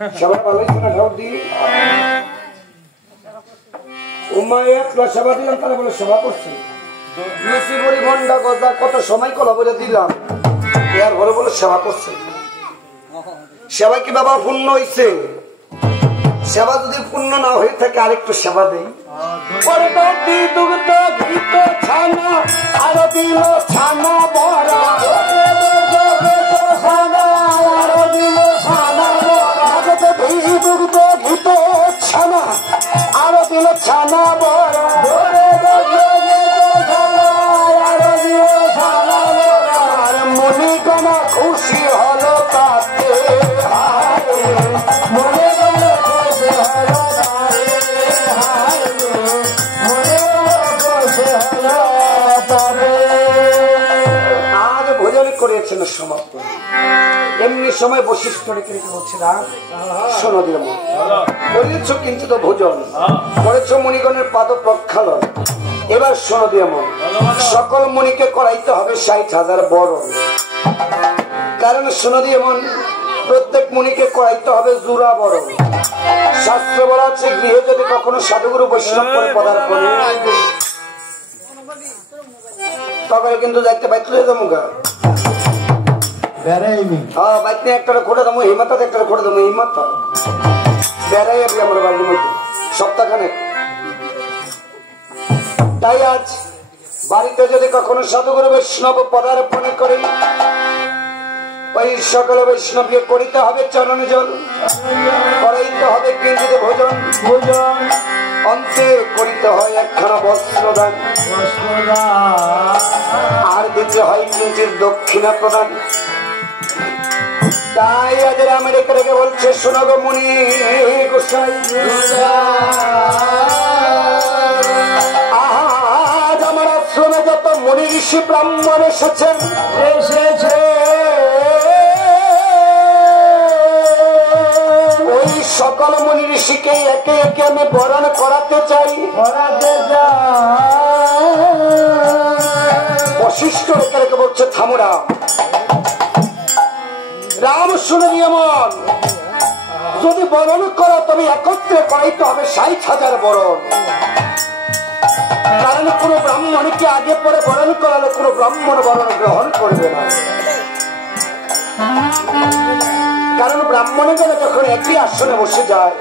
সবাই ভালো হয়েছে না? ঠাকুর দি সেবা দিলাম, তারা বলে সেবা করছে। লুচি বড়ি ভন্ডা গজা কত সময় কলা বলে দিলাম, এর ঘরে বলে সেবা করছে। সেবা কি বাবা পূর্ণ হয়েছে? সেবা যদি পূর্ণ না হয়ে থাকে আরেকটু সেবা দেই। পরে তো দুগ্ধ ঘৃত ছানা আরো দিল ছানা বড়া, আরো দিল ছানা বড়া, দুগ্ধ ঘৃত ছানা আরো দিল ছানা বড়া, আরো দিল ছানা বড়া। মনে গানা খুশি হলো তাতে, মনে গানা খুশি হলো তাতে, মনে খুশি হলো তাতে। আজ ভোজন করেছেন সমাপ্ত। এমনি সময় বৈশিষ্ট্য রেখে রেখে বলছে না, শোনো দিল করেছ কিন্তু তো ভোজন করেছ মণিগণের পাদ প্রক্ষালন। এবার শোনো দিয়ে মন, সকল মণিকে করাইতে হবে 60,000 বরণ। কারণ শোনো দিয়ে মন, প্রত্যেক মণিকে করাইতে হবে জুড়া বরণ। শাস্ত্র বলা আছে, গৃহে যদি কখনো সাধুগুরু বৈষ্ণব করে পদার্পণ তবে কিন্তু যাইতে পাইতে মুখা একটা খোটা দাম হিমাতা, একটা খোটা দাম হিমাতা বেড়াই আসবে আমার বাড়ির মধ্যে সপ্তাহখানে। তাই আজ বাড়িতে যদি কখনো সাধুগুরু বৈষ্ণব পদার্পণ করে, ওই সকল বৈষ্ণবকে করিতে হবে চরণ জল, করাইতে হবে কিঞ্চিত ভোজন, অন্তে করিতে হয় একখানা বস্ত্রদান, আর দিতে হয় কিঞ্চিত দক্ষিণা প্রদান। তাই আজ আমেরিকা রেখে বলছে, শোনো গো মুনি গোসাই, আজ আমার আশ্রমে যত মুনি ঋষি ব্রাহ্মণ এসেছেন, ওই সকল মুনি ঋষিকে একে একে আমি বরণ করাতে চাই। বশিষ্ঠ রেখে রেখে বলছে, থামুরা রাম শুনে নিয়মন, যদি বরণ করো তবে একত্রে করাইতে হবে 60,000 বরণ। কারণ কোন ব্রাহ্মণকে আগে পরে বরণ করালে কোন ব্রাহ্মণ বরণ গ্রহণ করবে না। কারণ ব্রাহ্মণেরা যখন একই আসনে বসে যায়,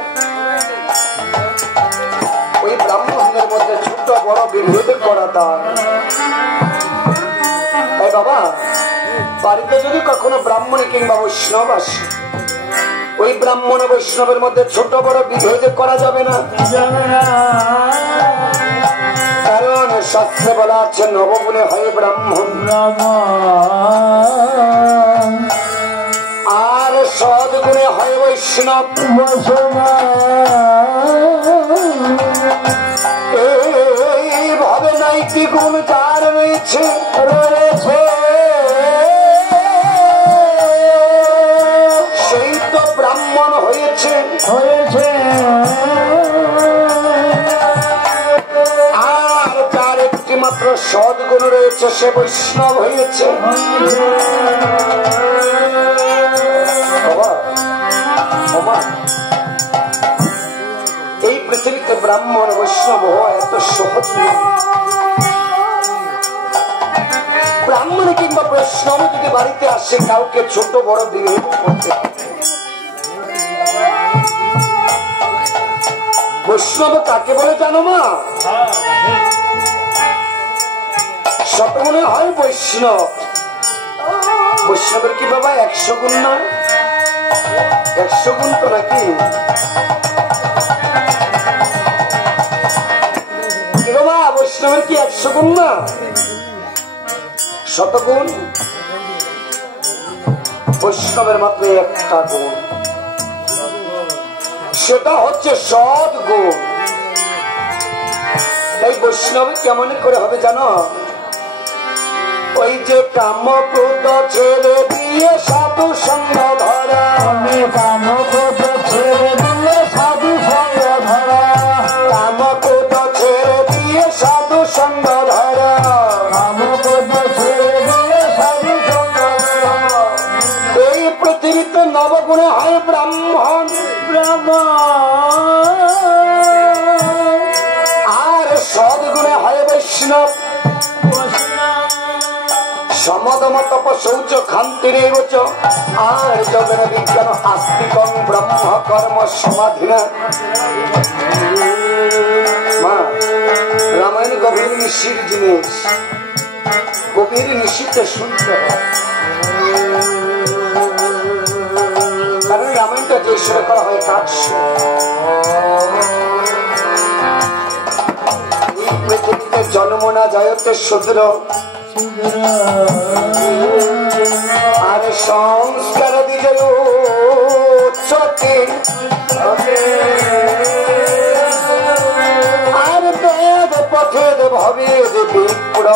ওই ব্রাহ্মণদের মধ্যে ছোট বড় বিভেদ করা তার। তাই বাবা, বাড়িতে যদি কখনো ব্রাহ্মণ কিংবা বৈষ্ণব আসে, ওই ব্রাহ্মণ বৈষ্ণবের মধ্যে ছোট বড় বিভেদ করা যাবে না। কারণ শাস্ত্রে বলা আছে, নবগুণে হয় ব্রাহ্মণ আর সদ্গুণে হয় বৈষ্ণব। এইভাবে নাইকি গুণ যার রয়েছে সেই তো ব্রাহ্মণ হয়েছে। আর যার একটি মাত্র সদ্গুণ রয়েছে সে বৈষ্ণব হয়েছে। এই পৃথিবীতে ব্রাহ্মণ বৈষ্ণব হওয়া এত সহজ নয়। ব্রাহ্মণ কিংবা বৈষ্ণব যদি বাড়িতে আসে, কাউকে ছোট বড় দিয়ে করতে হবে। বৈষ্ণব কাকে বলে জানো মা? শতগুণে হয় বৈষ্ণব। বৈষ্ণবের কি বাবা 100 গুণ না? 100 গুণ তো নাকি? বাবা বৈষ্ণবের কি 100 গুণ না? শতগুণ। বৈষ্ণবের মাত্র একটা গুণ, সেটা হচ্ছে সদ্গুণ। তাই বৈষ্ণব কেমন করে হবে জানো? ওই যে কাম ক্রোধ ছেড়ে দিয়ে সাধু সঙ্গ ধরা, কাম ক্রোধ ছেড়ে দিয়ে সাধু সঙ্গ ধরা, কাম ক্রোধ ছেড়ে দিয়ে সাধু সঙ্গ ধরা, কাম ক্রোধ ছেড়ে দিয়ে সাধু সঙ্গ ধরা। এই পৃথিবীতে নবগুণে হয় ব্রাহ্মণ আর সদ্গুণে হয় বৈষ্ণব সমদম তপ শৌচ খান্তিরেবচ আর জগন বিজ্ঞান আস্তিকং ব্রহ্ম কর্ম সমাধিনা। মা রামায়ণ গভীর নিশির জিনিস, গভীর নিশিতে শুনতে হয়, কারণ রামায়ণটা যে সুরে করা হয় কাজ পৃথিবীতে জন্ম না জয়তে শূদ্র আর সংস্কার বিজয় উচ্চতে আর বেদ পথের ভবেদ বিপ্র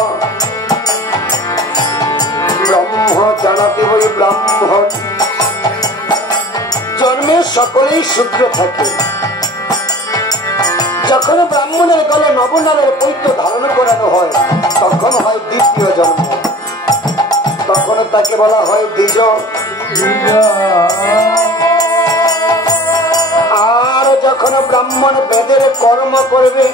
ব্রহ্ম জানাতে বই ব্রাহ্মণ জন্মে সকলেই শূদ্র থাকে। যখন ব্রাহ্মণের গলে নবনালের পৈত্য ধারণ করানো হয় তখন হয় দ্বিতীয় জন্ম, তখন তাকে বলা হয় দ্বিজ। আর যখন ব্রাহ্মণ বেদের কর্ম করবে,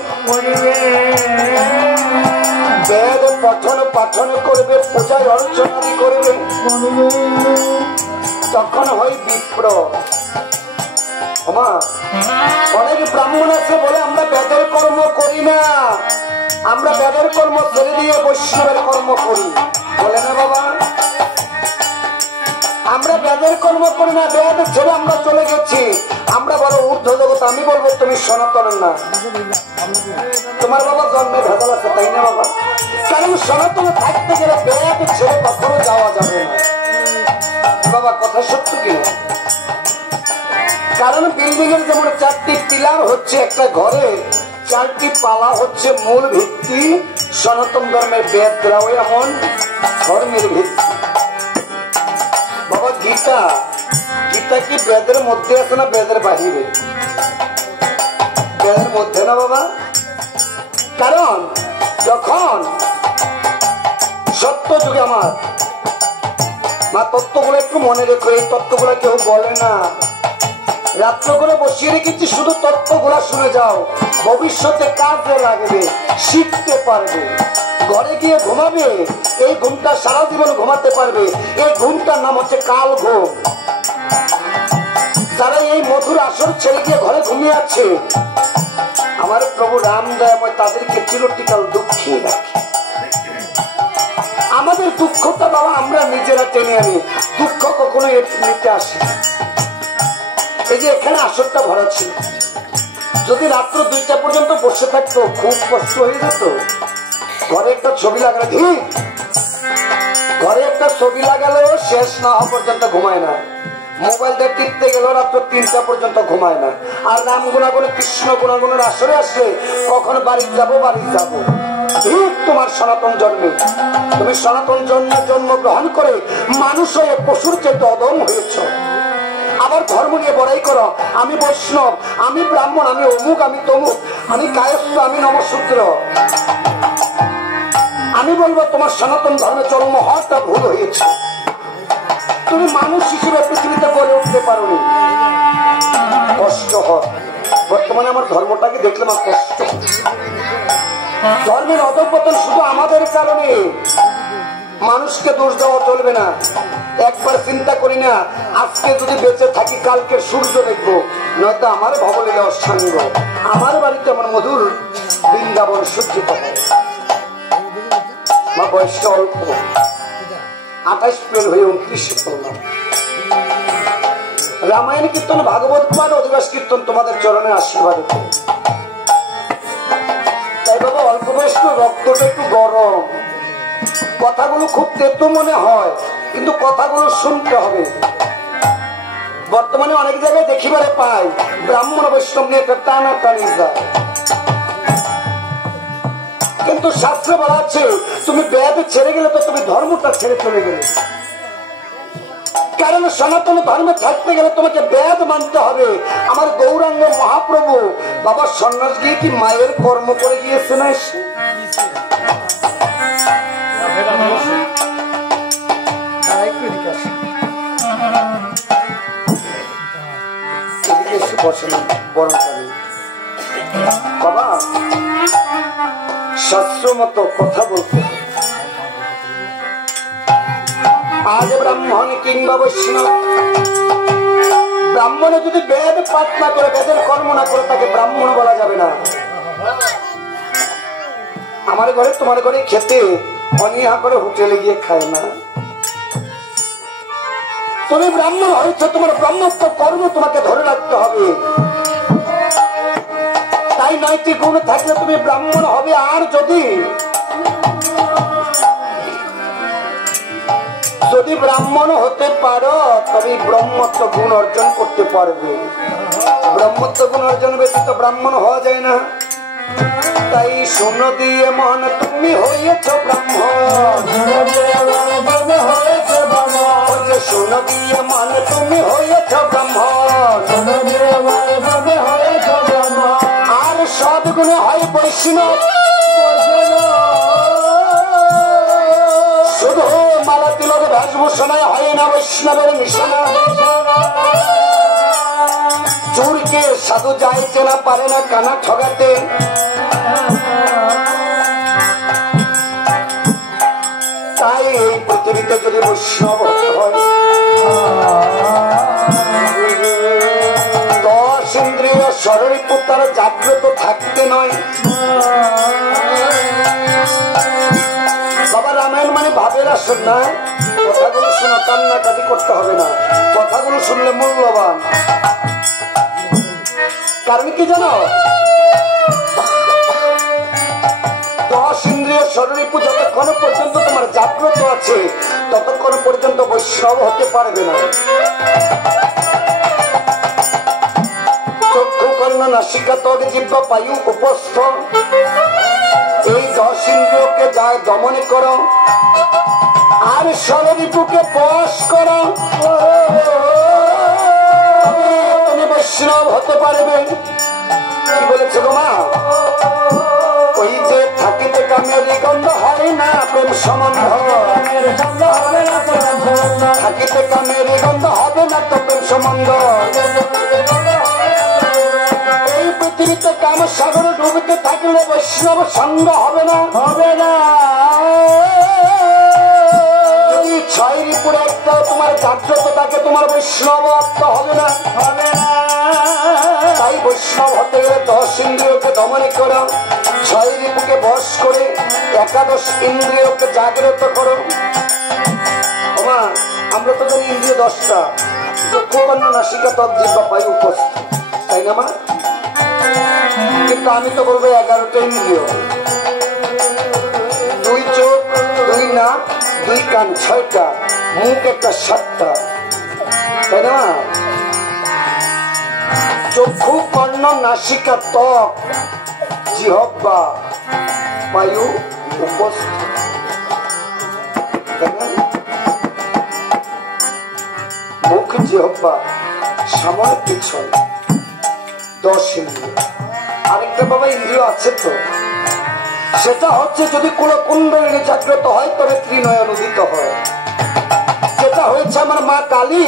বেদ পঠন পাঠন করবে, পূজায় অর্চনাদি করবে, তখন হয় বিপ্র। অনেক ব্রাহ্মণ আছে বলে আমরা বেদের কর্ম করি না, আমরা বেদের কর্ম ছেড়ে দিয়ে বৈষ্ণবের কর্ম করি, বলে না বাবা? আমরা বেদের কর্ম করি না, বেদ ছেড়ে আমরা চলে গেছি, আমরা বলো ঊর্ধ্ব জগৎ। আমি বলবো তুমি সনাতন না, তোমার বাবা জন্মে ভেজাল আছে, তাই না বাবা? কারণ সনাতনে থাকতে গেলে বেদ ছেড়ে কখনো যাওয়া যাবে না বাবা, কথা সত্য কিনা? কারণ বিল্ডিং এর যেমন 4টি পিলার হচ্ছে একটা ঘরে, 4টি পালা হচ্ছে মূল ভিত্তি, সনাতন ধর্মের বেদরাও এমন ধর্মের ভিত্তি। বাবা গীতা, গীতা কি বেদের মধ্যে আছে না বেদের বাহিরে? বেদের মধ্যে না বাবা। কারণ যখন সত্য যুগে আমার মা তত্ত্বগুলো একটু মনে রেখো, এই তত্ত্বগুলো কেউ বলে না, রাত্র করে বসিয়ে রেখেছি, শুধু তত্ত্বগুলা শুনে যাও, ভবিষ্যতে কাজে লাগবে, শিখতে পারবে। ঘরে গিয়ে ঘুমাবে, এই ঘুমটা সারা জীবন ঘুমাতে পারবে, এই ঘুমটার নাম হচ্ছে কাল ঘুম। যারা এই মধুর আসর ছেড়ে গিয়ে ঘরে ঘুমিয়ে আছে, আমার প্রভু রাম দয়াময় তাদেরকে চিরটিকাল দুঃখী রাখে। আমাদের দুঃখটা বাবা আমরা নিজেরা টেনে আনি, দুঃখ কখনো নিতে আসে। এই যে এখানে আসরটা ভরা ছিল, যদি রাত্র 2টা পর্যন্ত বসে থাকতো খুব কষ্ট হয়ে যেত। ঘরে একটা ছবি লাগালে ঠিক, ঘরে একটা ছবি লাগালেও শেষ না হওয়া পর্যন্ত ঘুমায় না, মোবাইল দিয়ে টিপতে গেলেও রাত্র 3টা পর্যন্ত ঘুমায় না। আর রাম গুণাগুণে কৃষ্ণ গুণাগুণের আসরে আসলে কখন বাড়ি যাবো ঠিক তোমার সনাতন জন্মে, তুমি সনাতন জন্মে জন্মগ্রহণ করে মানুষ হয়ে পশুর চেয়ে অদম হয়েছ। আবার ধর্ম নিয়ে বড়াই করো, আমি বৈষ্ণব, আমি ব্রাহ্মণ, আমি অমুক, আমি তমুক, আমি কায়স্থ, আমি নমশূদ্র। আমি বলবো তোমার সনাতন ধর্মে জন্ম হওয়াটা ভুল হয়েছে, তুমি মানুষ হিসেবে পৃথিবীতে গড়ে উঠতে পারোনি। কষ্ট হয়, বর্তমানে আমার ধর্মটাকে দেখলে আমার কষ্ট। ধর্মের অধঃপতন শুধু আমাদের কারণে, মানুষকে দোষ দেওয়া চলবে না। একবার চিন্তা করি না, আজকে যদি বেঁচে থাকি কালকে সূর্য দেখবো, নয়তো আমার ভবলীলা অসাঙ্গ, আমার বাড়িতে আমার মধুর বৃন্দাবন সূর্যিত হয়। মা বয়সটা অল্প, 28 পের হয়ে 29 পড়লাম। রামায়ণ কীর্তন, ভাগবত পাঠ, অধিবাস কীর্তন তোমাদের চরণে আশীর্বাদ। তাই বাবা অল্প বয়স্ক রক্তটা একটু গরম, কথাগুলো খুব তেতো মনে হয়, কিন্তু কথাগুলো শুনতে হবে। বর্তমানে অনেক জায়গায় দেখিবারে পাই ব্রাহ্মণ বৈষ্ণব নিয়ে একটা টানা টানি যায়, কিন্তু শাস্ত্রে বলা আছে তুমি বেদ ছেড়ে গেলে তো তুমি ধর্মটা ছেড়ে চলে গেলে। কারণ সনাতন ধর্মে থাকতে গেলে তোমাকে বেদ মানতে হবে। আমার গৌরাঙ্গ মহাপ্রভু বাবা সন্ন্যাস গিয়ে কি মায়ের কর্ম করে গিয়েছে না? বসেন বরণ করেন। বাবা, শাস্ত্র মতো কথা বলতে আজ ব্রাহ্মণ কিংবা বৈষ্ণব, ব্রাহ্মণে যদি বেদ পাঠ না করে, বেদের কর্ম না করে, তাকে ব্রাহ্মণ বলা যাবে না। আমার ঘরে তোমার ঘরে খেতে অনীহা করে হোটেলে গিয়ে খায় না। তুমি ব্রাহ্মণ হয়েছ, তোমার ব্রহ্মত্ব কর্ম তোমাকে ধরে রাখতে হবে। তাই নৈতিক গুণ থাকলে তুমি ব্রাহ্মণ হবে। আর যদি ব্রাহ্মণ হতে পারো তবে ব্রহ্মত্ব গুণ অর্জন করতে পারবে। ব্রহ্মত্ব গুণ অর্জন ব্যতীত ব্রাহ্মণ হওয়া যায় না। তাই শোনো দিয়ে মন তুমি হয়েছ ব্রাহ্মণ, শোনো দিয়ে মন তুমি হয়েছ ব্রাহ্মণ। আর সব গুণে হয় বৈষ্ণব, শুধু মালা তিলক ভেষভূষণায় হয় না বৈষ্ণবের মিশনা। চোরকে সাধু যায় চেনা পারে না কানা ঠগাতে। তাই এই পৃথিবীতে যদি বৈষ্ণব হতে হয়, 10 ইন্দ্রিয় শরীর তার জাগ্রত থাকতে নয়। বাবা, রামায়ণ মানে ভাবের আসন না। কথাগুলো শোনো, কান্নাকাটি করতে হবে না। কথাগুলো শুনলে মূল্যবান। কারণ কি জানো, 10 ইন্দ্রিয় শরীর যতক্ষণ পর্যন্ত তোমার জাগ্রত আছে ততক্ষণ পর্যন্ত বৈষ্ণব হতে পারবে না। চক্ষু কর্ণ নাসিকা ত্বক জিহ্বা বায়ু উপস্থ, এই 10 ইন্দ্রিয়কে যা দমন করো আর ষড়রিপুকে বশ করো, তুমি বৈষ্ণব হতে পারবে। কি বলেছে গো মা? ওই যে থাকিতে কামেরই গন্ধ হয় না প্রেম সম্বন্ধ, থাকিতে কামেরই গন্ধ হবে না তো প্রেম সম্বন্ধ। এই পৃথিবীতে কাম সাগরে ডুবিতে থাকলে বৈষ্ণব সঙ্গ হবে না, হবে না। যদি 6 রিপুরে একটা তোমার জাগ্রত থাকে, তোমার বৈষ্ণব আত্ম হবে না, হবে না। তাই বৈষ্ণব হতে গেলে 10 ইন্দ্রিয়কে দমন করো, 6 রিপুকে বশ করে 11 ইন্দ্রিয়কে জাগ্রত করো। ওমা, আমরা তো জানি ইন্দ্রিয় 10টা, চক্ষু কর্ণ নাসিকা ত্বক জিহ্বা বায়ু উপস্থ, তাই না মা? কিন্তু আমি তো বলবো 11টা ইন্দ্রিয়। 2 চোখ, 2 নাক, 2 কান, 6টা, মুখ একটা 7টা, তাই না? চক্ষু কর্ণ নাসিকা ত্বক জিহ্বা বায়ু উপস্থ, মুখ জিহ্বা সামনে পিছনে 10 ইন্দ্রিয়। আরেকটা বাবা ইন্দ্রিয় আছে তো, সেটা হচ্ছে যদি কোন কুণ্ডলিনী জাগ্রত হয় তবে ত্রিনয়ন উদিত হয়। যেটা হয়েছে আমার মা কালী,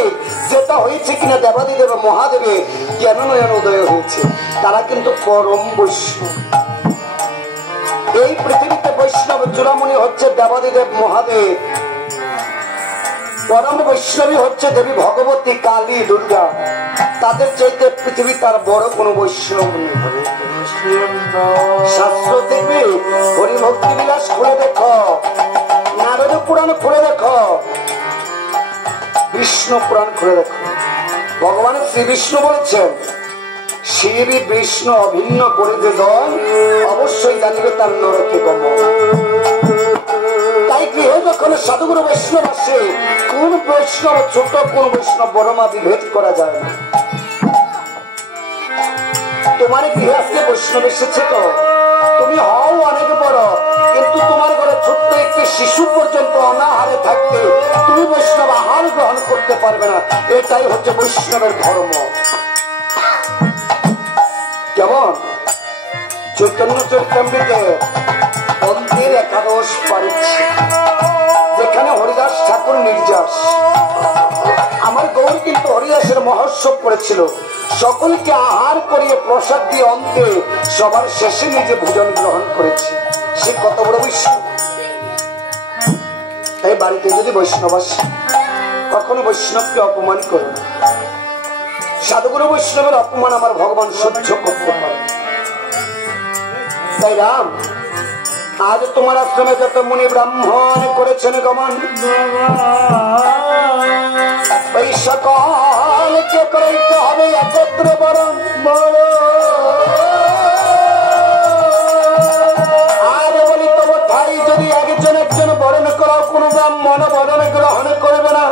যেটা হয়েছে কিনা দেবাদিদেব মহাদেবে জ্ঞাননয়ন উদয় হয়েছে, তারা কিন্তু পরম বৈষ্ণব। এই পৃথিবীতে বৈষ্ণব চূড়ামণি হচ্ছে দেবাদিদেব মহাদেব, পরম বৈষ্ণবী হচ্ছে দেবী ভগবতী কালী দুর্গা। তাদের চাইতে পৃথিবী তার বড় কোন বৈষ্ণব নেই। শাস্ত্র দেখবে, হরিভক্তি বিলাস খুলে দেখো, নারদ পুরাণ খুলে দেখো, বিষ্ণু পুরাণ খুলে দেখো। ভগবান শ্রী বিষ্ণু বলেছেন, শিব বিষ্ণু অভিন্ন করে যে দল অবশ্যই জানিবে তার নরকে গমন। তাই গৃহে যখন সাধুগুরু বৈষ্ণব আসে, কোন বৈষ্ণব ছোট কোন বৈষ্ণব বড় মা বিভেদ করা যায় না। তোমার গৃহে আজকে বৈষ্ণব এসেছে তো, তুমি হও অনেক বড়, কিন্তু তোমার ঘরে ছোট্ট একটি শিশু পর্যন্ত অনাহারে থাকতে তুমি বৈষ্ণব আহার গ্রহণ করতে পারবে না। এটাই হচ্ছে বৈষ্ণবের ধর্ম। যেমন চৈতন্য চরিতামৃতে অন্তের 11 পারিচ্ছেদ, যেখানে হরিদাস ঠাকুর নির্যাস, আমার গৌর কিন্তু হরিদাসের মহোৎসব করেছিল, সকলকে আহার করিয়ে প্রসাদ দিয়ে অন্তে সবার শেষে নিজে ভোজন গ্রহণ করেছে। সে কত বড় বৈষ্ণব। তাই বাড়িতে যদি বৈষ্ণব আসে কখনো বৈষ্ণবকে অপমান করে না। সাধুগুরু বৈষ্ণবের অপমান আমার ভগবান সহ্য করতে পারে। তাই রাম, আজ তোমার আশ্রমে যত মুনি ব্রাহ্মণ করেছেন গমন, ওই সকলকে করাইতে হবে একত্র বরণ। আর বলি তবু তাই যদি একজন একজন বরণ করাও, কোন ব্রাহ্মণ বরণ গ্রহণ করবে না।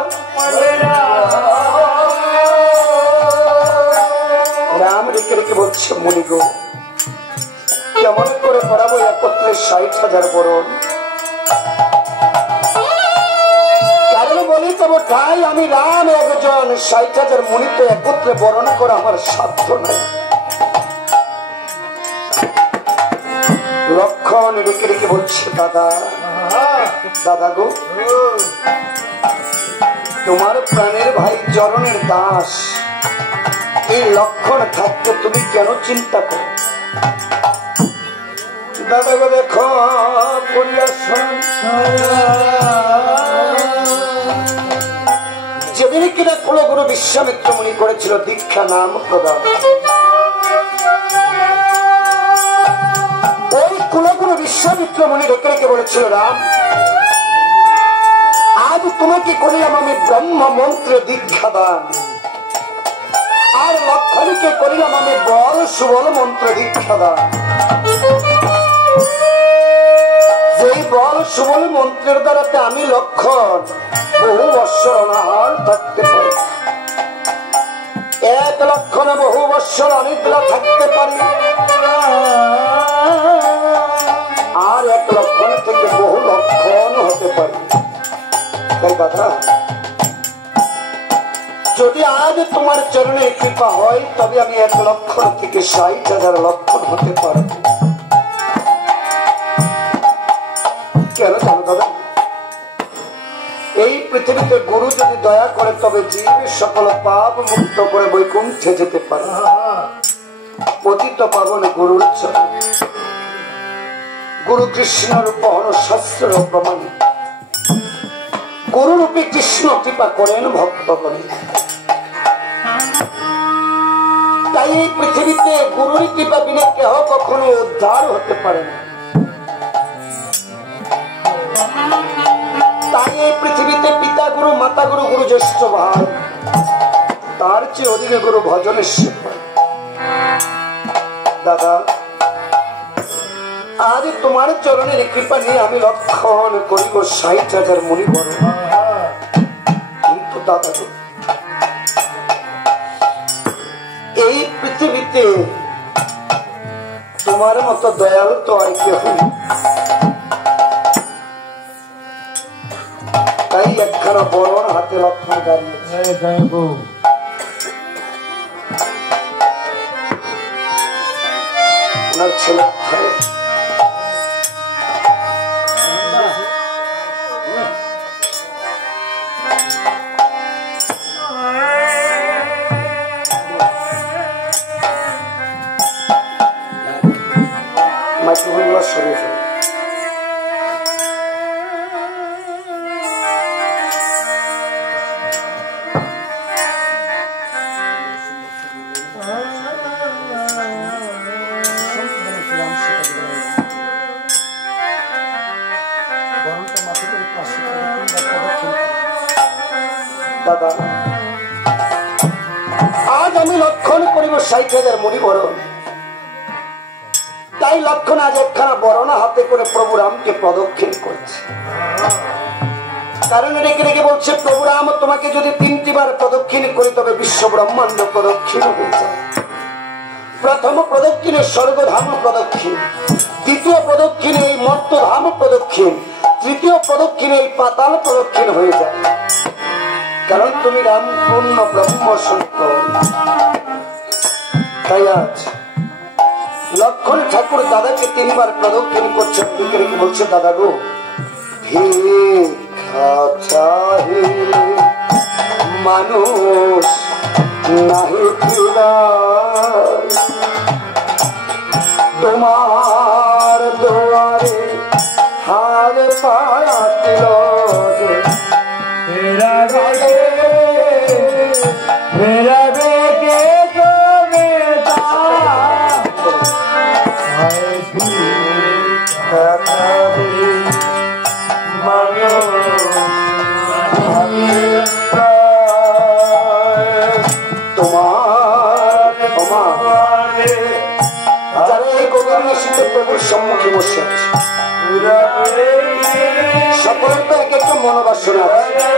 রাম রেখে রেখে বলছে, মুনি গো, কেমন করে করাবো একত্রে 60,000 বরণ? কারণ বলি তবু তাই আমি রাম একজন, 60,000 মুনি তো একত্রে বরণ করা আমার সাধ্য নাই। লক্ষণ রেখে রেখে বলছে, দাদা দাদা গো, তোমার প্রাণের ভাই চরণের দাস এই লক্ষণ থাকতে তুমি কেন চিন্তা করো? দাদা গো দেখো, যেদিন কিনা কুলগুরু বিশ্বামিত্র মুনি করেছিল দীক্ষা নাম প্রদান, ওই কুলগুরু বিশ্বামিত্র মুনি রেখে রেখে বলেছিল, রাম আজ তোমাকে করিলাম আমি ব্রহ্ম মন্ত্রে দীক্ষা দান, আর লক্ষণকে করিলাম আমি বল সুবল মন্ত্রে দীক্ষা দান। যেই বল সুবল মন্ত্রের দ্বারাতে আমি লক্ষণ বহু বৎসর অনাহার থাকতে পারি, 1 লক্ষণে বহু বৎসর অনিদ্রা থাকতে পারি, আর 1 লক্ষণ থেকে বহু লক্ষণ হতে পারি। তাই দাদা, যদি আজ তোমার চরণে কৃপা হয় তবে আমি 1 লক্ষণ থেকে 60,000 লক্ষণ হতে পারি। কেন জানো দাদা? এই পৃথিবীতে গুরু যদি দয়া করে তবে জীবের সকল পাপ মুক্ত করে বৈকুণ্ঠে যেতে পারে। পতিত পাবন গুরুর চরণ, গুরু কৃষ্ণ রূপ শাস্ত্র প্রমাণ, গুরু রূপে কৃষ্ণ কৃপা করেন ভক্তগণে। তাই এই পৃথিবীতে গুরুর কৃপা বিনা কেহ কখনো উদ্ধার হতে পারে না। তাই এই পৃথিবীতে পিতা গুরু, মাতা গুরু, গুরু জ্যেষ্ঠ ভাই, তার চেয়ে অধিক গুরু ভজনের সেবা। দাদা, আজ তোমার চরণের কৃপা নিয়ে আমি লক্ষণ করিব 60,000 মুনি বড়। কিন্তু দাদা, এই পৃথিবীতে তোমার মতো দয়ালু তো আর কেউ নেই। তাই একখানা বরণ হাতে লক্ষণ দাঁড়িয়ে ওনার ছেলে মাইক্রোফোনগুলো সরিয়ে ফেলে। দাদা, আজ আমি লক্ষণ করিব 60,000 মুনি বরণ। তাই লক্ষণ আজ একখানা বরণা হাতে করে প্রভু রামকে প্রদক্ষিণ করেছে। কারণ রেখে রেখে বলছে, প্রভু রাম তোমাকে যদি 3টি বার প্রদক্ষিণ করি তবে বিশ্ব ব্রহ্মাণ্ড প্রদক্ষিণ হয়ে যায়। প্রথম প্রদক্ষিণে স্বর্গধাম প্রদক্ষিণ, দ্বিতীয় প্রদক্ষিণে এই মর্তধাম প্রদক্ষিণ, তৃতীয় প্রদক্ষিণে এই পাতাল প্রদক্ষিণ হয়ে যায়। কারণ তুমি রাম পূর্ণ ব্রহ্ম সন্তান। তাই আজ লক্ষণ ঠাকুর দাদাকে 3 বার প্রদক্ষিণ করছে, বলছে, দাদা গো, ভিক্ষা চাহিলে মানুষ নাহি তোমার দুয়ারে হার পাতিল প্রভুর সম্মুখে বসে আছে সকলের তো এক একটা মনোবাসনা আছে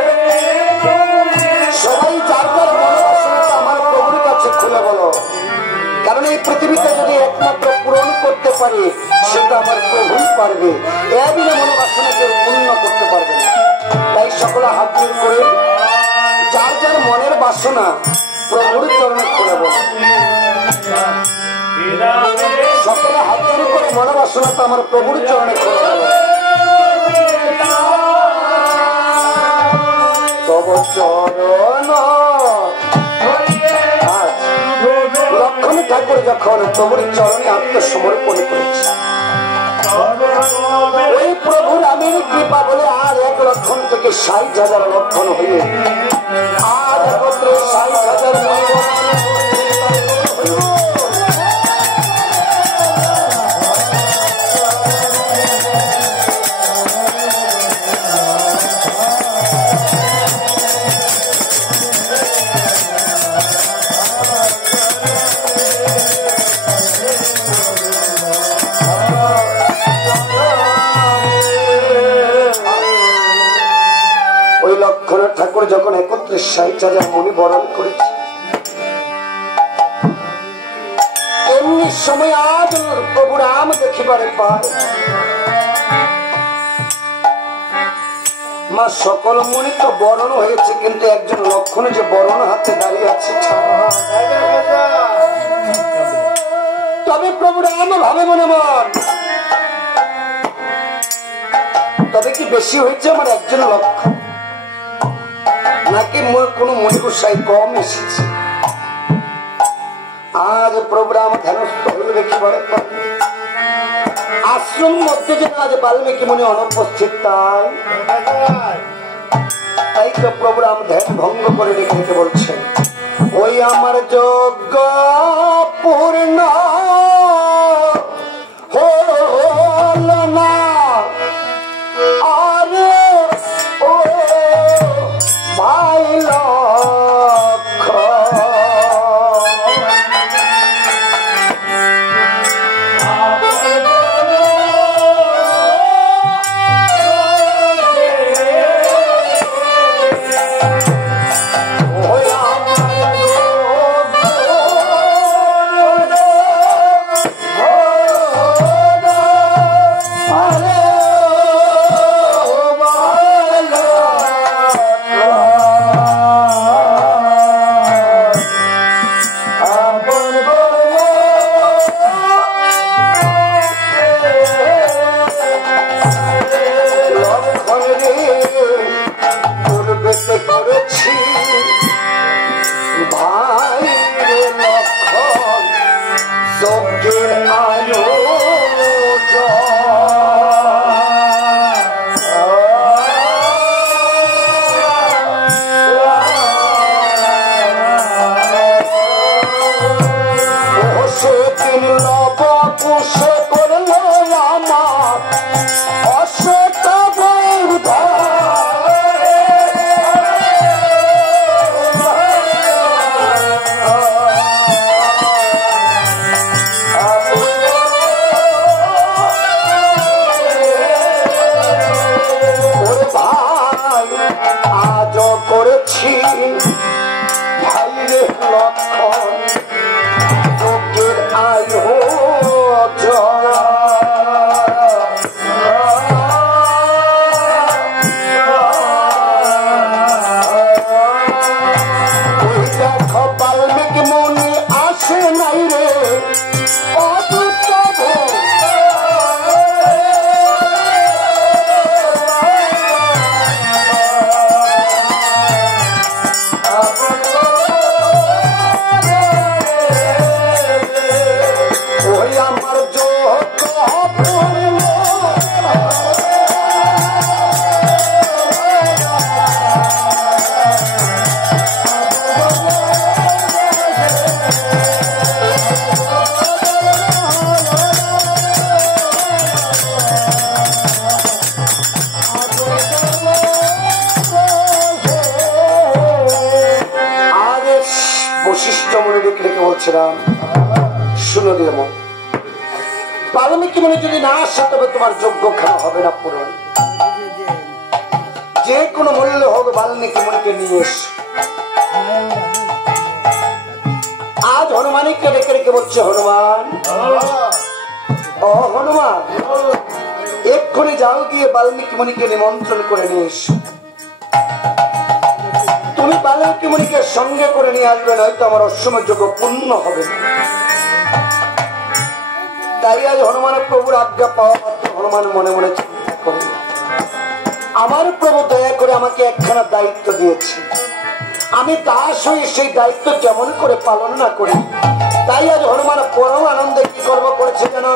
সবাই যার যার মনোবাসনাটা আমার প্রভুর কাছে খুলে বলো কারণ এই পৃথিবীতে যদি একমাত্র পূরণ করতে পারি সেটা আমার প্রভুই পারবে এর বিনা মনোবাসনা কেউ পূর্ণ করতে পারবে না তাই সকলে হাত জোর করে যার যার মনের বাসনা প্রভুর চরণে খুলে বলো সকলে হাত জোর করে মনোবাসনাটা আমার প্রভুর চরণে খুলে বলো তব চরণ লক্ষণ ঠাকুর যখন প্রভুর চরণে আত্মসমর্পণ করেছে ওই প্রভুর আমির কৃপা বলে আর 1 লক্ষণ থেকে 60,000 লক্ষণ হয়ে আর একত্রে 60,000 ঠাকুর যখন একত্রে 60,000 মণি বরণ করেছে এমনি সময় আজ প্রভু রাম দেখিবারে পায় মা সকল মণি তো বরণ হয়েছে কিন্তু একজন লক্ষণ যে বরণ হাতে দাঁড়িয়ে আছে তবে প্রভু রাম ভাবে মনে মন তবে কি বেশি হয়েছে আমার একজন লক্ষণ নাকি কোন মণিগুসাই কম এসেছে আজ প্রোগ্রাম ধ্যানস্থ হয়ে দেখিবার আশ্রম মধ্যে যেন আজ বাল্মীকি মুনি অনুপস্থিত তাই তো প্রোগ্রাম ধ্যান ভঙ্গ করে রেখে বলছেন ওই আমার যজ্ঞ পূর্ণ হল না আরে ও ভাই শুনো দিয়ে মন, বাল্মীকি মুনি যদি না আসে তবে তোমার যোগ্য খাওয়া হবে না পূরণ। যে কোনো মূল্য হোক বাল্মীকি মুনিকে নিয়ে এসো। আজ হনুমানকে ডেকে রেখে বলছে, হনুমান ও হনুমান, এক্ষুনি যাও গিয়ে বাল্মীকি মুনিকে নিমন্ত্রণ করে নিয়ে এসো। তুমি বাল্মীকি মুনিকে সঙ্গে করে নিয়ে আসবে, নয়তো আমার অসময় যোগ্য পূর্ণ হবে না। তাই আজ হনুমানের প্রভুর আজ্ঞা পাওয়া মাত্র হনুমান মনে মনে চিন্তা করে, আমার প্রভু দয়া করে আমাকে একখানা দায়িত্ব দিয়েছে, আমি দাস হয়ে সেই দায়িত্ব কেমন করে পালন না করি। তাই আজ হনুমান পরম আনন্দে কি কর্ম করেছে যেন,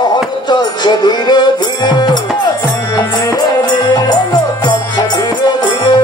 অহন চলছে ধীরে ধীরে, চলছে ধীরে ধীরে,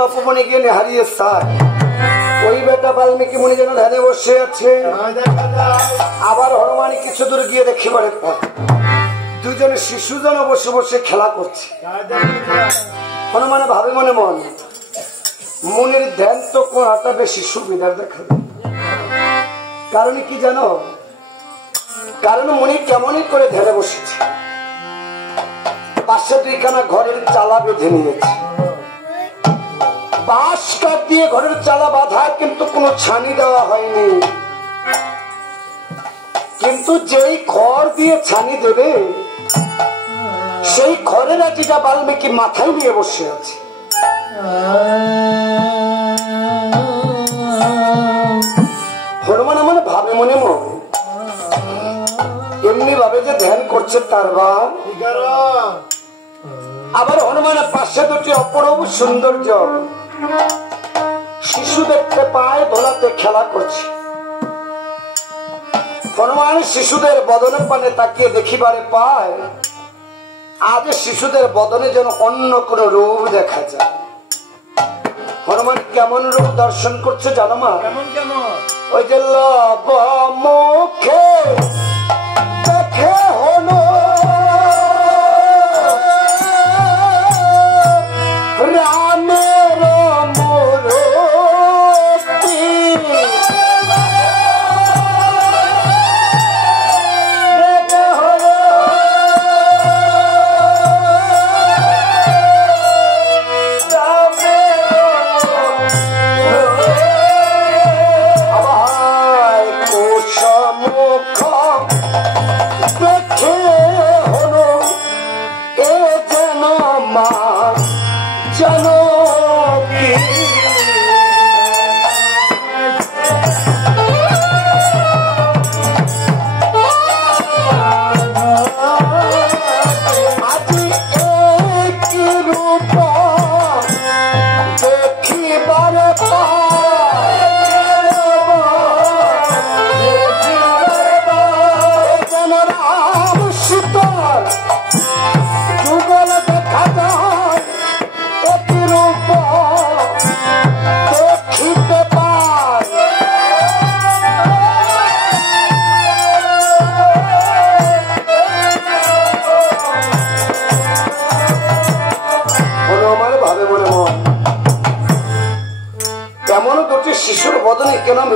তপবনে গিয়ে হারিয়ে স্থান, ওই বেটা বাল্মীকি মুনি যেন ধ্যানে বসে আছে। আবার হনুমান কিছু দূর গিয়ে দেখিবারে পর দুজনে শিশু যেন বসে বসে খেলা করছে। হনুমানে ভাবে মনে মন, মুনির ধ্যান তো কোনটা বেশি সুবিধার দেখাবে। কারণ কি জানো, কারণ মুনি কেমনই করে ধ্যানে বসেছে, পাশে দুইখানা ঘরের চালা বেঁধে নিয়েছে, বাঁশ কাঠ দিয়ে ঘরের চালা বাঁধা, কিন্তু কোনো ছানি দেওয়া হয়নি। কিন্তু যেই খড় দিয়ে ছানি দেবে সেই খড়ের আটিটা বাল্মীকি মাথায় নিয়ে বসে আছে। হনুমান মানে ভাবে মনে মনে, এমনি ভাবে যে ধ্যান করছে তার বা। আবার হনুমানের পাশে দুটি অপরূপ সৌন্দর্য শিশু দেখতে পায়, দোলাতে খেলা করছে। হনুমান শিশুদের বদনে পানে তাকিয়ে দেখিবারে পায়, আজ শিশুদের বদনে যেন অন্য কোন রূপ দেখা যায়। হনুমান কেমন রূপ দর্শন করছে জানো মা? ওই যে লব মুখে দেখে হনু রামের মূরতি,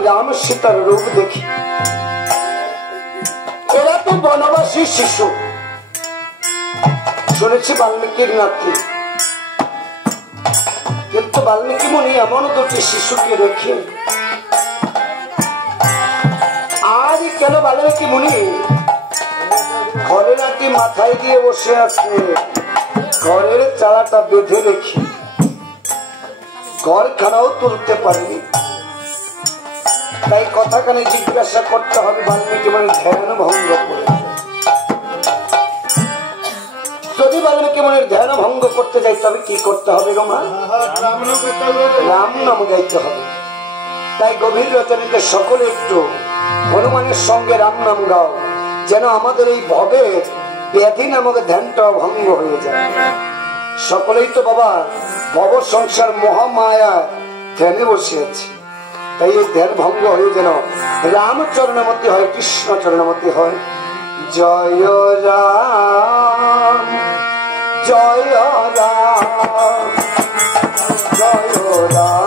রাম সীতার রূপ দেখি। এরা তো বনবাসী শিশু, শুনেছি বাল্মীকির নাতি, কিন্তু বাল্মীকি মুনি এমন দুটি শিশুকে রেখে আজ কেন বাল্মীকি মুনি ঘরের আটি মাথায় দিয়ে বসে আছে, ঘরের চালাটা বেঁধে রেখে ঘরখানাও তুলতে পারেনি। তাই কথাখানে জিজ্ঞাসা করতে হবে বাল্মীকি মুনি ধ্যান ভঙ্গ করে। যদি বাল্মীকি মুনির ধ্যান ভঙ্গ করতে যাই তবে কি করতে হবে গো মা? রাম নাম গাইতে হবে। তাই গভীর রচনীতে সকলে একটু হনুমানের সঙ্গে রাম নাম গাও, যেন আমাদের এই ভবের ব্যাধি নামক ধ্যানটা ভঙ্গ হয়ে যায়। সকলেই তো বাবা ভব সংসার মহামায়া ধ্যানে বসে আছে, তাই এই ধ্যান ভঙ্গ হয়ে যেন রামচরণমতি হয়, কৃষ্ণ চরণমতি হয়। জয় রাম জয় রাম জয় রাম জয় রাম।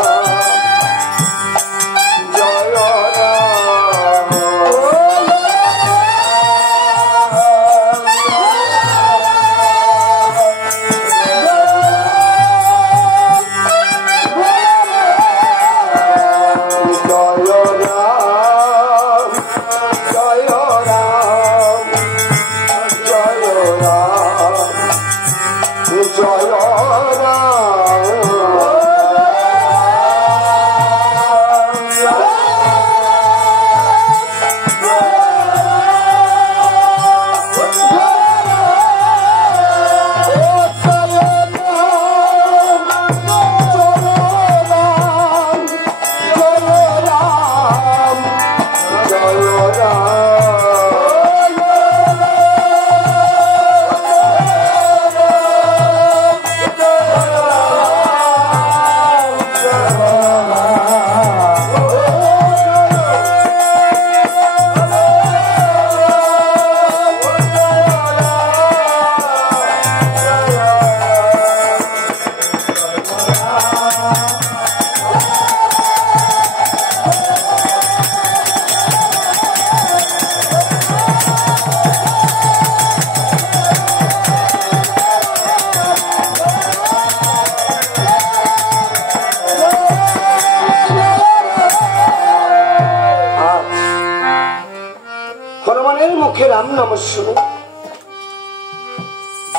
রাম নাম শুনে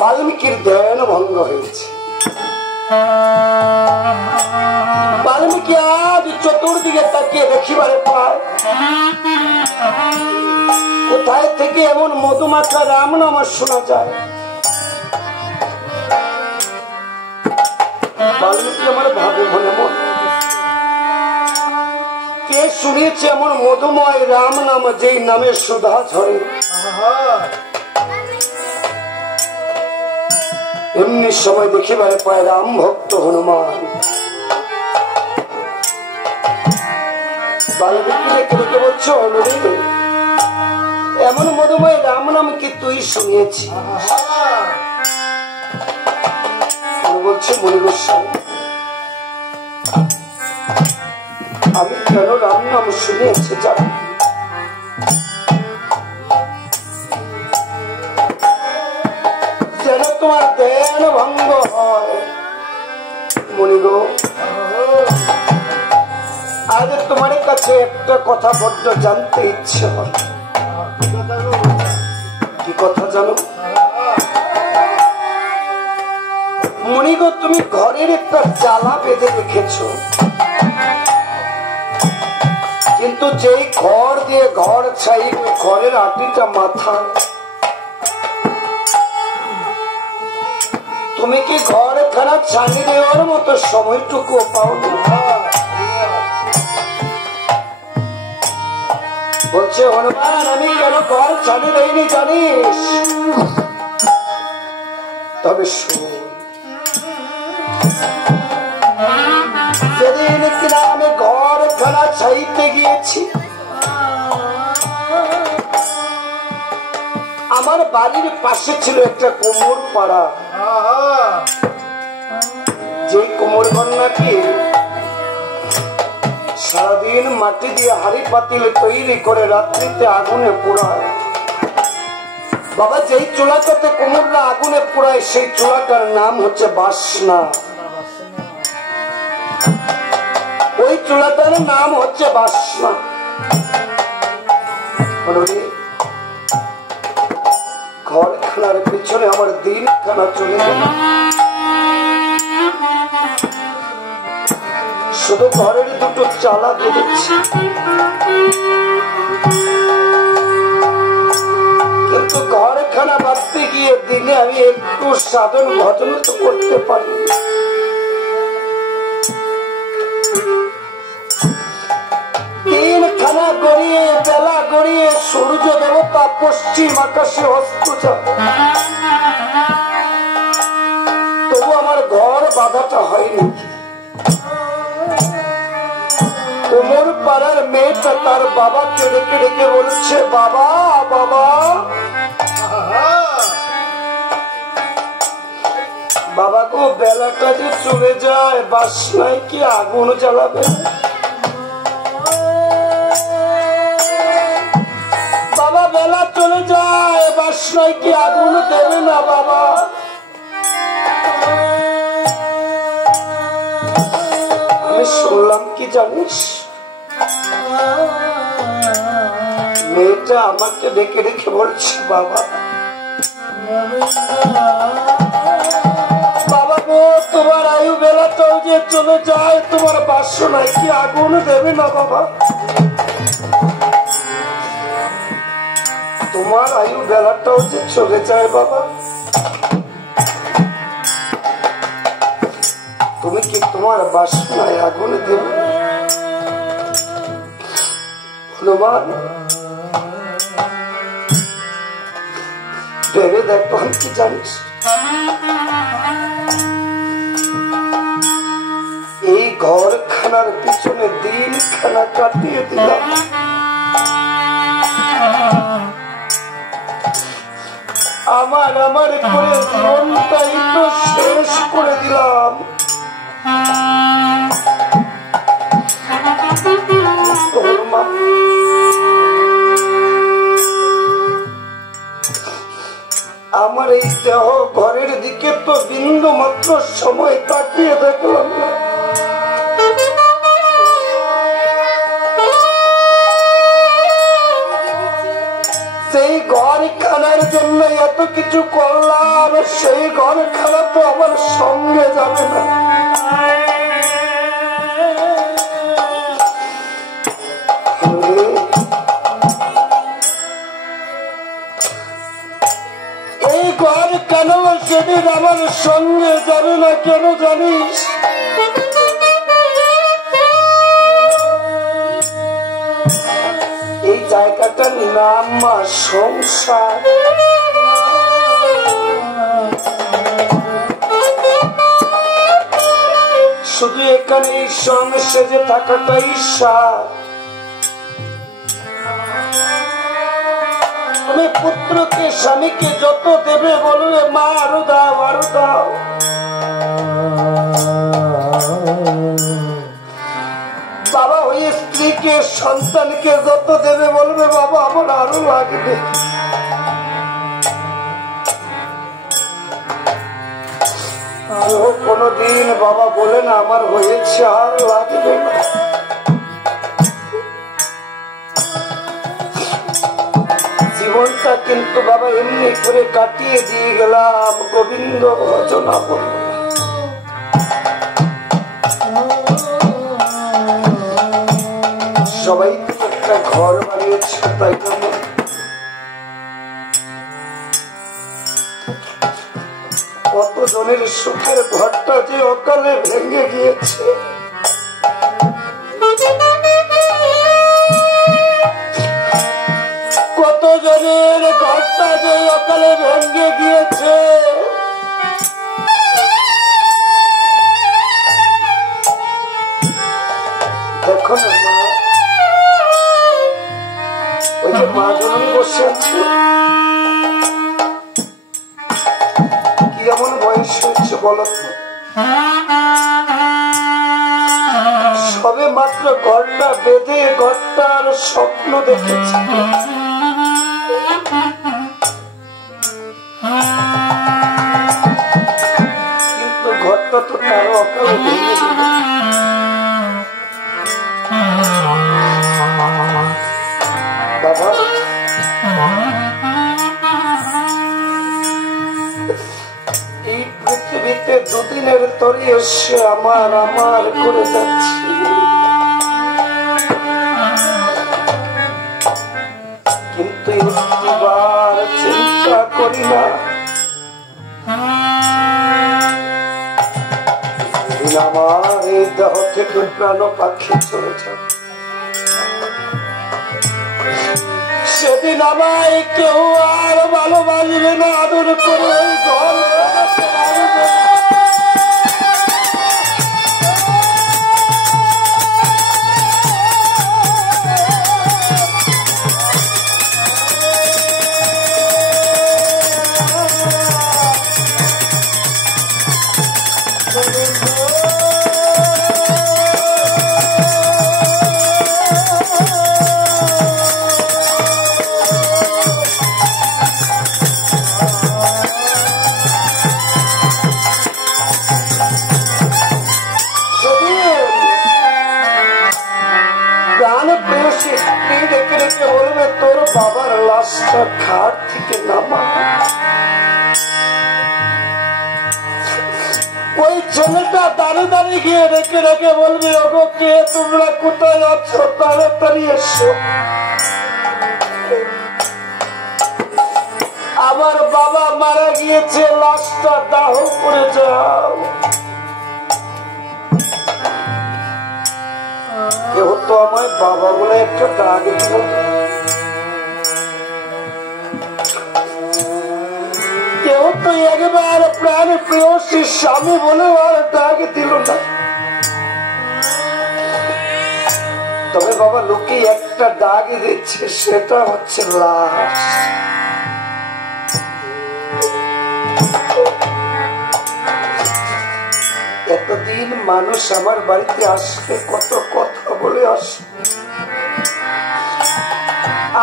বাল্মীকির ধ্যান ভঙ্গ হয়েছে। বাল্মীকি আজ চতুর্দিকে তাকিয়ে দেখিবারে পায় কোথায় থেকে এমন মধুমাখা রাম নাম শোনা যায়। বাল্মীকি আমার ভাবে মনে মন কে শুনিয়েছে এমন মধুময় রাম নাম, যেই নামে সুধা ঝরে। এমনি সময় দেখিবারে পায় রাম ভক্ত হনুমান। বাল্মীকি দেখে দেখে বলছো হনুরে এমন মধুময় রাম নাম কি তুই শুনিয়েছি? বলছে মনি গোস্বামী আমি কেন রাম নাম শুনিয়েছি জানি, যেন তোমার ধ্যান ভঙ্গ হয়। মনি গো আজ তোমার কাছে একটা কথা বড্ড জানতে ইচ্ছে হয়। কি কথা জানো? মনি গো তুমি ঘরের একটা জ্বালা বেঁধে রেখেছো, কিন্তু যেই ঘর দিয়ে ঘর ছাইবে ঘরের আটিটা মাথা, তুমি কি ঘর খানা ছানি দেওয়ার মতো সময়টুকু পাও না? বলছে হনুমান আমি কেন ঘর ছানি দেইনি জানিস? তবে শুন, যেদিন কিনা আমি ঘর খানা ছাইতে গিয়েছি আমার বাড়ির পাশে ছিল একটা কোমর পাড়া, যে কোমর কন্যাকে সারাদিন মাটি দিয়ে হাড়ি পাতিল তৈরি করে রাত্রিতে আগুনে পোড়ায়। বাবা যেই চুলাটাতে কুমোররা আগুনে পোড়ায় সেই চুলাটার নাম হচ্ছে বাসনা। ওই চুলাটার নাম হচ্ছে বাসনা। ঘর খানার পিছনে আমার দিন খানা চলে গেল। শুধু ঘরের দুটো চালা বেঁধেছে, কিন্তু ঘরখানা বাঁধতে গিয়ে দিনে আমি একটু সাধন ভজন তো করতে পারি। দিনখানা গড়িয়ে বেলা গড়িয়ে সূর্য দেবতা পশ্চিম আকাশে অস্ত যায়, তবু আমার ঘর বাঁধাটা হয়নি। কোমর পাড়ার মেয়েটা তার বাবাকে ডেকে ডেকে বলছে, বাবা বাবা বাবা গো, বেলাটা যে চলে যায়, বাসনায় কি আগুন জ্বালাবে? বাবা বেলা চলে যায়, বাসনায় কি আগুন দেবে না বাবা? আমি শুনলাম কি জানিস, মেয়েটা আমাকে ডেকে ডেকে বলছে, বাবা বাবা গো, তোমার আয়ু বেলাটাও যে চলে যায়, তোমার বাসনায় কি আগুন দেবে না বাবা? তোমার আয়ু বেলাটাও যে চলে যায় বাবা, তুমি কি তোমার বাসনায় আগুন দেবে? হনুমান ভেবে দেখো, আমি কি জানিস, এই ঘরখানার পিছনে দিনখানা কাটিয়ে দিলাম, আমার আমার করে জীবনটাই তো শেষ করে দিলাম। আমার এই দেহ ঘরের দিকে তো বিন্দু মাত্র সময় তাকিয়ে দেখলাম না। সেই ঘরখানার জন্য এত কিছু করলাম, সেই ঘরখানা তো আমার সঙ্গে যাবে না। এই ঘর কেন সেদিন আমার সঙ্গে যাবে না কেন জানিস? এই জায়গাটার নাম মা সংসার। শুধু এখানে এই সংসারে থাকাটাই সার। তুমি পুত্রকে স্বামীকে যত দেবে বলবে, মা আরো দাও আরো দাও। বাবা ওই স্ত্রীকে সন্তানকে যত দেবে বলবে, বাবা আমার আরো লাগবে। কোনদিন বাবা বলে না আমার হয়েছে আর লাগবে না। জীবনটা কিন্তু বাবা এমনি করে কাটিয়ে দিয়ে গেলাম, গোবিন্দ ভজনা বলল। সবাই একটা ঘর বানিয়েছে, তাই না? কতজনের সুখের ঘরটা যে অকালে ভেঙে গিয়েছে। কতজনের ঘরটা যে অকালে ভেঙে গিয়েছে। দেখো না মা, ওই যে মা জননী বসে আছে, কি এমন বয়স হচ্ছে বলো তো? সবে মাত্র ঘরটা বেঁধে ঘরটার স্বপ্ন দেখেছি, কিন্তু ঘরটা তো তারও অকালে ভেঙে গেল। বাবা এই পৃথিবীতে দুদিনের তরে এসে আমার আমার করে যাচ্ছি, কিন্তু একবার চিন্তা করি না আমার এই দেহ থেকে প্রাণ পাখি চলে যাবে, সেদিন আমায় কেউ আর ভালোবাসবে না, আদর করে ওই ঘর তোর বাবার লাশটা খাট থেকে নামা, ওই ছেলেটা দাঁড়িয়ে দাঁড়িয়ে গিয়ে রেখে রেখে বলবি ওগো কে তোমরা কোথায় আছো, তাড়াতাড়ি এসো, আমার বাবা মারা গিয়েছে, লাশটা দাহ করে যাও। কেউ তো আমায় বাবা বলে একটা ডাক দিল, কেউ তো একবার প্রাণ প্রেয়সী স্বামী বলে আর ডাক দিল না। তবে বাবা লোকে একটা ডাক দিচ্ছে, সেটা হচ্ছে লাশ। এতদিন মানুষ আমার বাড়িতে আসবে, কত কথা বলে আসবে,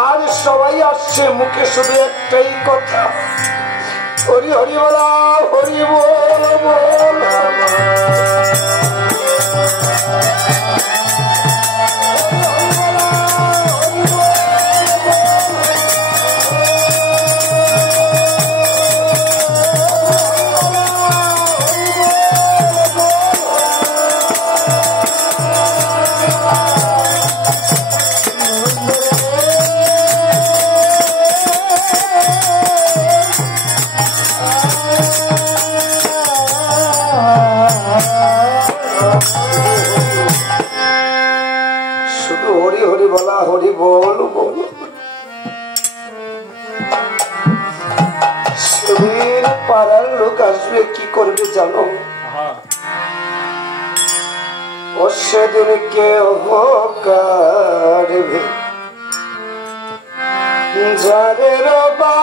আর সবাই আসছে মুখে শুধু একটাই কথা, হরি হরি বলা, হরি বল বল। শুধু হরি হরি বলা, হরি বল বল। সেদিন পাড়ার লোক আসবে, কি করবে জানো? ও সেদিন কেউ কারবে যাদের বা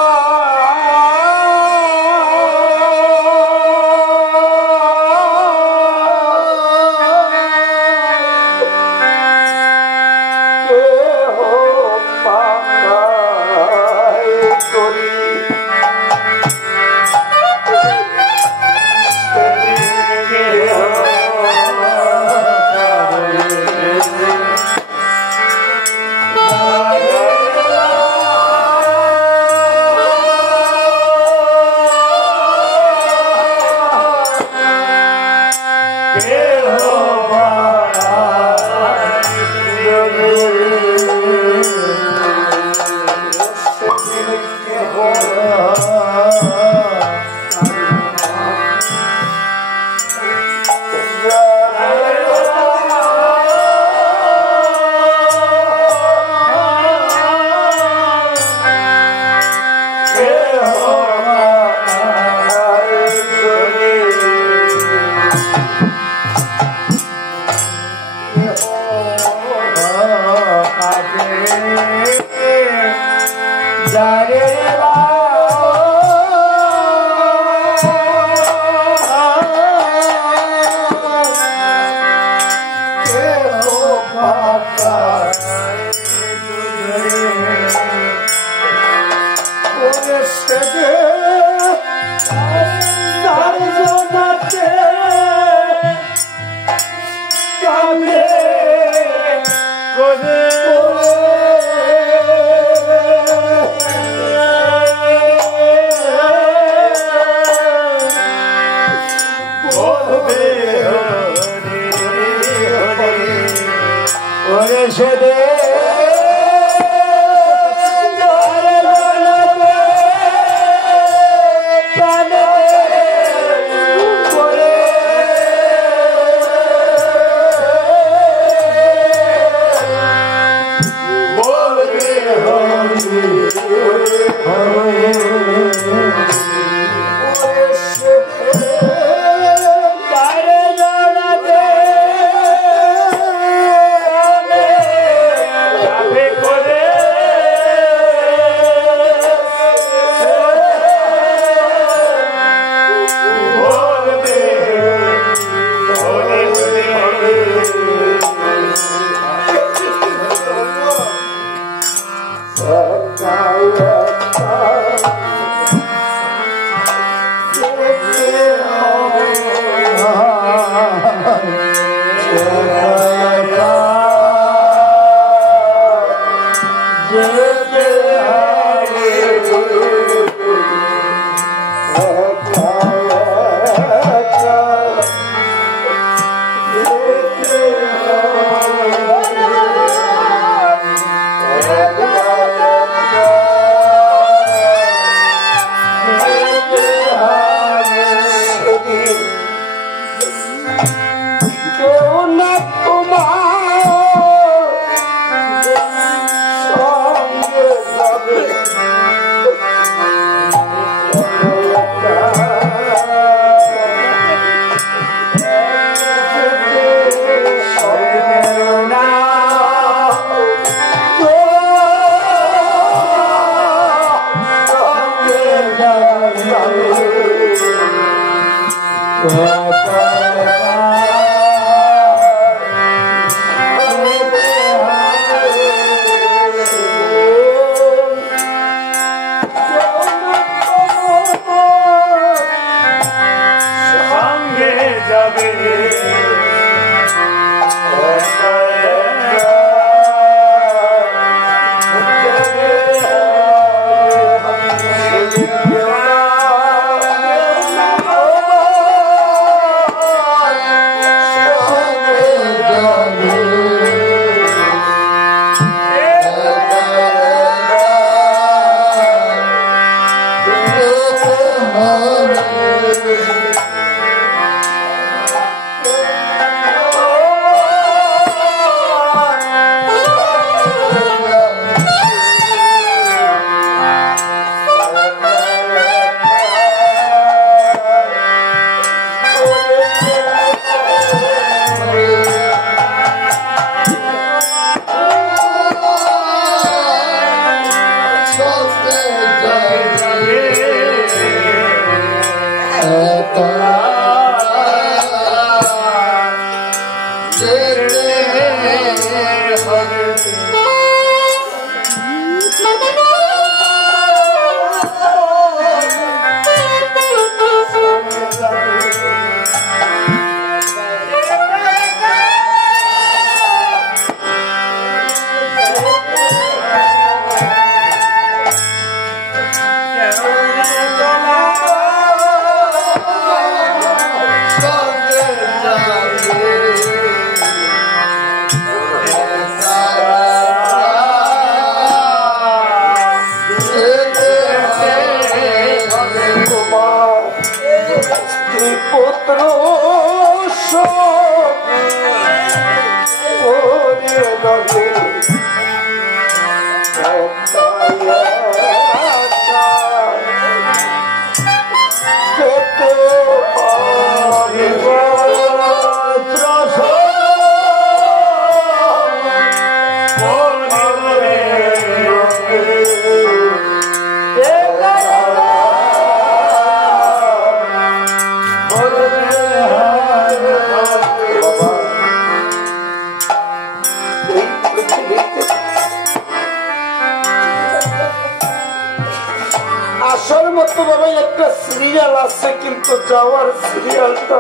আসার মতো বাবা একটা সিরিয়াল আছে, কিন্তু যাওয়ার সিরিয়ালটা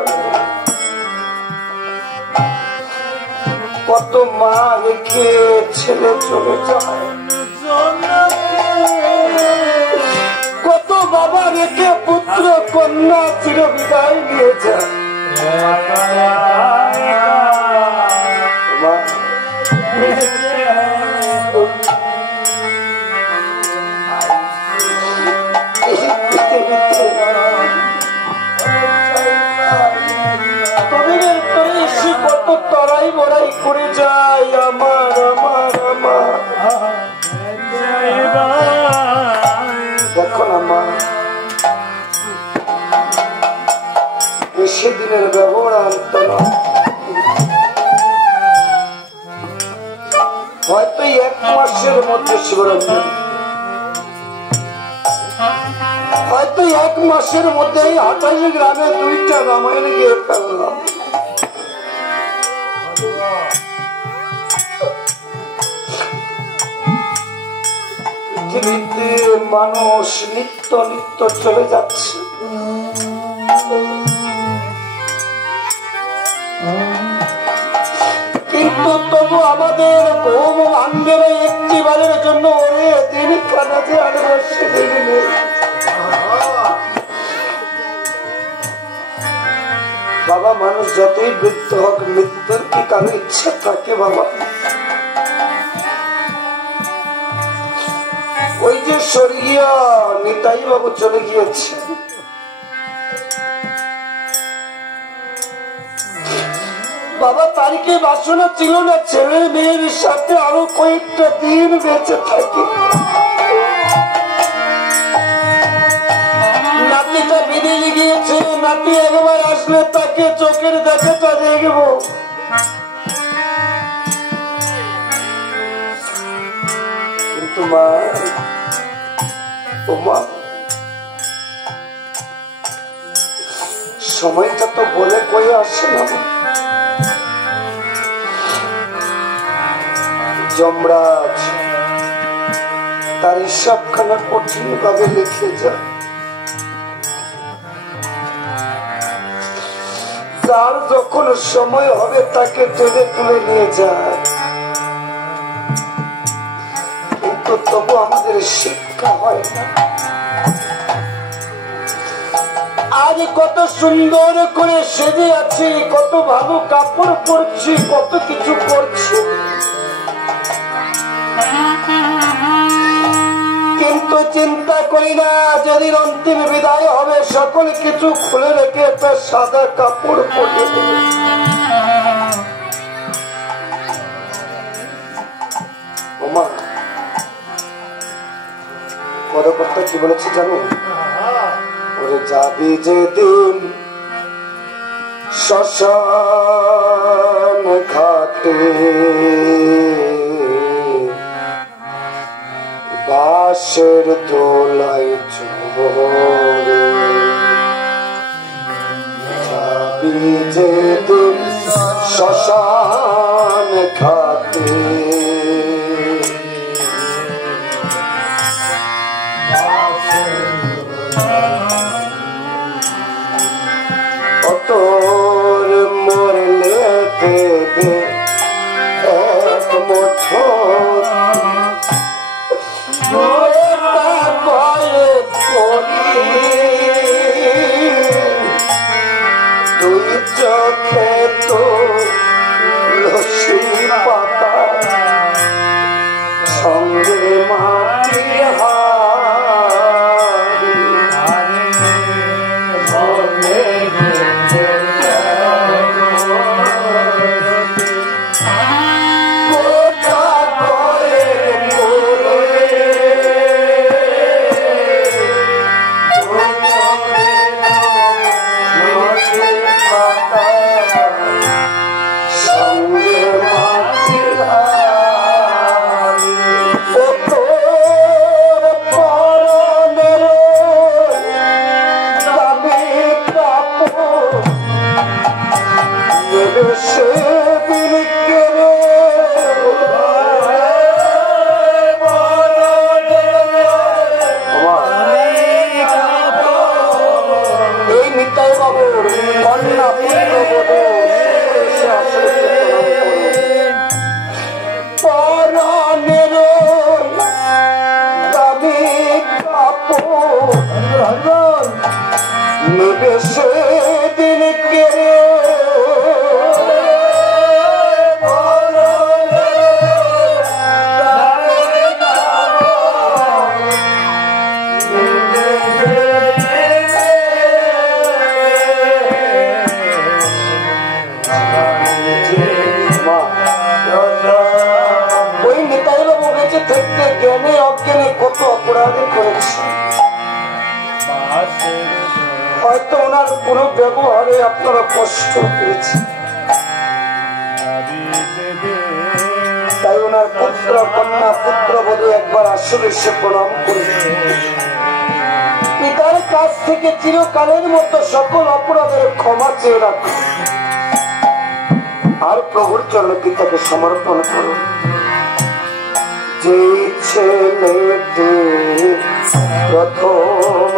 কত মা রেখে ছেলে চলে যায়, কত বাবা রেখে পুত্র কন্যা চির বিদায় নিয়ে যায়। কত তরাই বড়াই করে যায় আমার আমার আমার। দেখো না মা, বেশি দিনের ব্যবহার আনতো না, হয়তো 1 মাসের মধ্যে শিবরাত্রি, হয়তো 1 মাসের মধ্যে 28 গ্রামে 2টা রামায়ণ গিয়ে ফেললাম। পৃথিবীতে মানুষ নিত্য নিত্য চলে যাচ্ছে, কিন্তু তবু আমাদের ঘুম ভাঙবে না একটিবারের জন্য। ওরে দিন খানা যে আর বসে দেখবে বাবা, মানুষ যতই বৃদ্ধ হোক মৃত্যুর কি কারো ইচ্ছা থাকে বাবা? ওই যে স্বর্গীয় নিতাই বাবু চলে গিয়েছে, বাবা তার কি বাসনা ছিল না ছেলে মেয়ের সাথে আরো কয়েকটা দিন বেঁচে থাকে? নাতিটা বিদেশে গিয়েছে, নাতি একবার আসলে তাকে চোখের দেখাটা দেখব, কিন্তু মা সময়টা তো বলে কই আসে না। যমরাজ তার হিসাবখানা কঠিন ভাবে লিখে যায়, যার যখন সময় হবে তাকে টেনে তুলে নিয়ে যায়, কিন্তু তবু আমাদের শিক্ষা হয় না। আজ কত সুন্দর করে সেজে আছি, কত ভালো কাপড় পরছি, কত কিছু করছি, কিন্তু চিন্তা করি না যদি অন্তিম বিদায় হবে সকল কিছু খুলে রেখে একটা সাদা কাপড় পরে দেবে। ওমা পদকর্তা কি বলেছে জানো? ওরে যাবি যেদিন শ্মশান ঘাটে, বাঁশের দোলায় চড়ে, যাবি যেদিন শ্মশান ঘাটে, তোর মরলে দেবে এক মুঠো দুই চোখে তোর লসি পাতা সঙ্গে মাটি হারি, নেবে সেদিন কেড়ে ওই নেতাই বাবু বেঁচে থাকতে জ্ঞানে অজ্ঞানে কত অপরাধ করেছে। হয়তো ওনার কোন ব্যবহারে আপনারা কষ্ট পেয়েছেন, তাই ওনার পুত্র কন্যা পুত্র বলে একবার আসলে সে প্রণাম করেছে। পিতার কাছ থেকে চিরকালের মতো সকল অপরাধের ক্ষমা চেয়ে রাখুন আর প্রভুর চরণে পিতাকে সমর্পণ করুন। যে ছেলেটি প্রথম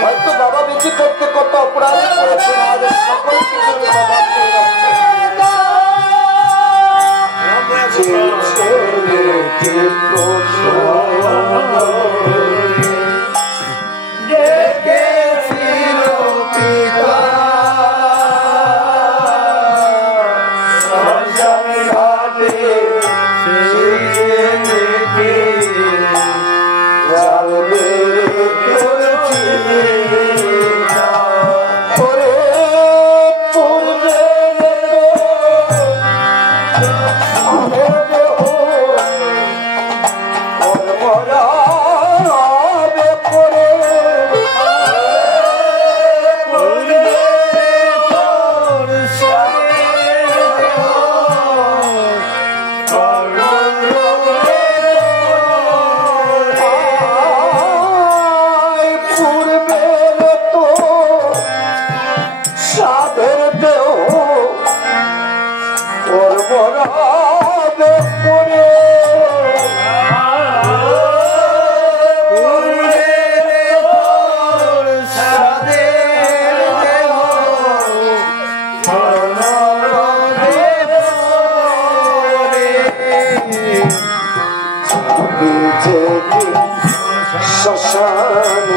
হয়তো বাবা বেঁচে থাকতে কত অপরাধ করেছেন, আজ সকল কিছু বাবা শ্মশান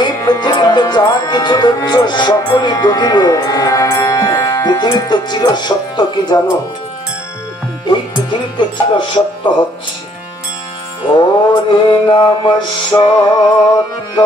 এই পৃথিবীতে যা কিছু দেখছ সকলই ডুবিবে। পৃথিবীতে চির সত্য কি জানো? এই পৃথিবীতে চির সত্য হচ্ছে হরি নাম সত্য।